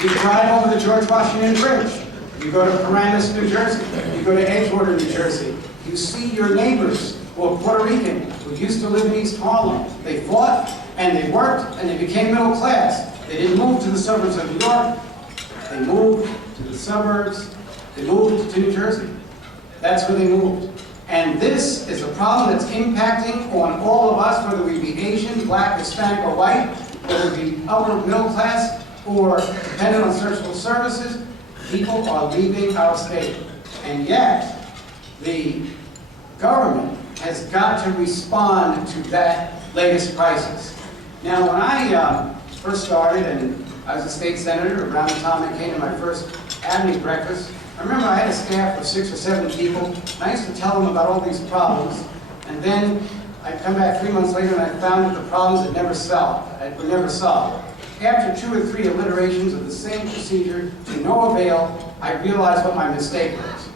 You drive over the George Washington Bridge. You go to Paramus, New Jersey. You go to Edgewater, New Jersey. You see your neighbors who are Puerto Rican, who used to live in East Harlem. They fought, and they worked, and they became middle class. They didn't move to the suburbs of New York. They moved to the suburbs. They moved to New Jersey. That's where they moved. And this is a problem that's impacting on all of us, whether we be Asian, Black, Hispanic, or white, whether we be upper middle class or dependent on social services. People are leaving our state. And yet, the government has got to respond to that latest crisis. Now, when I first started, and I was a state senator, around the time I came to my first ABNY breakfast, I remember I had a staff of 6 or 7 people, and I used to tell them about all these problems, and then I'd come back 3 months later and I found that the problems were never solved. After 2 or 3 alliterations of the same procedure to no avail, I realized what my mistake was.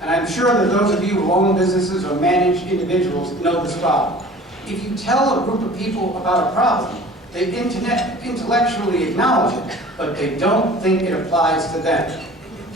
And I'm sure that those of you who own businesses or manage individuals know this problem. If you tell a group of people about a problem, they intellectually acknowledge it, but they don't think it applies to them.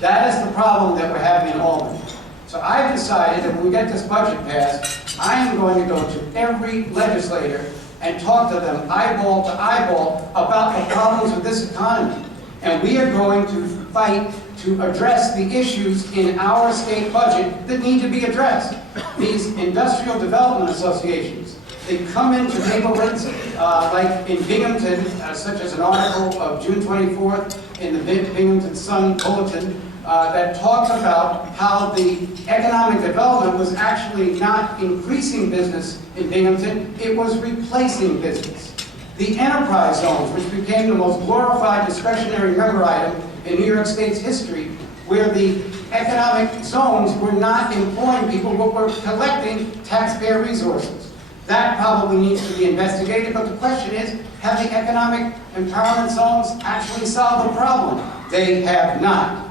That is the problem that we're having in Albany. So I've decided that when we get this budget passed, I am going to go to every legislator and talk to them eyeball to eyeball about the problems with this economy. And we are going to fight to address the issues in our state budget that need to be addressed. These industrial development associations, they come into neighborhoods like in Binghamton, such as an article of June 24th in the Binghamton Sun Bulletin that talks about how the economic development was actually not increasing business in Binghamton, it was replacing business. The enterprise zones, which became the most glorified discretionary member item in New York State's history, where the economic zones were not employing people but were collecting taxpayer resources. That probably needs to be investigated, but the question is, have the economic empowerment zones actually solved the problem? They have not.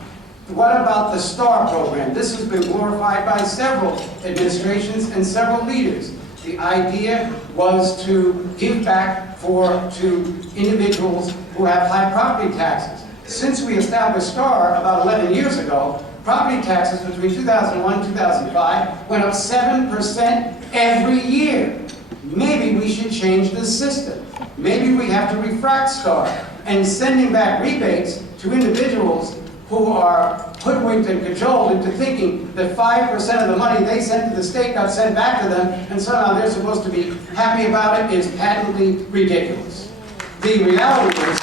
What about the STAR program? This has been glorified by several administrations and several leaders. The idea was to give back to individuals who have high property taxes. Since we established STAR about 11 years ago, property taxes between 2001 and 2005 went up 7% every year. Maybe we should change the system. Maybe we have to refract STAR and sending back rebates to individuals who are hoodwinked and cajoled into thinking that 5% of the money they sent to the state got sent back to them, and somehow they're supposed to be happy about it, is patently ridiculous. The reality is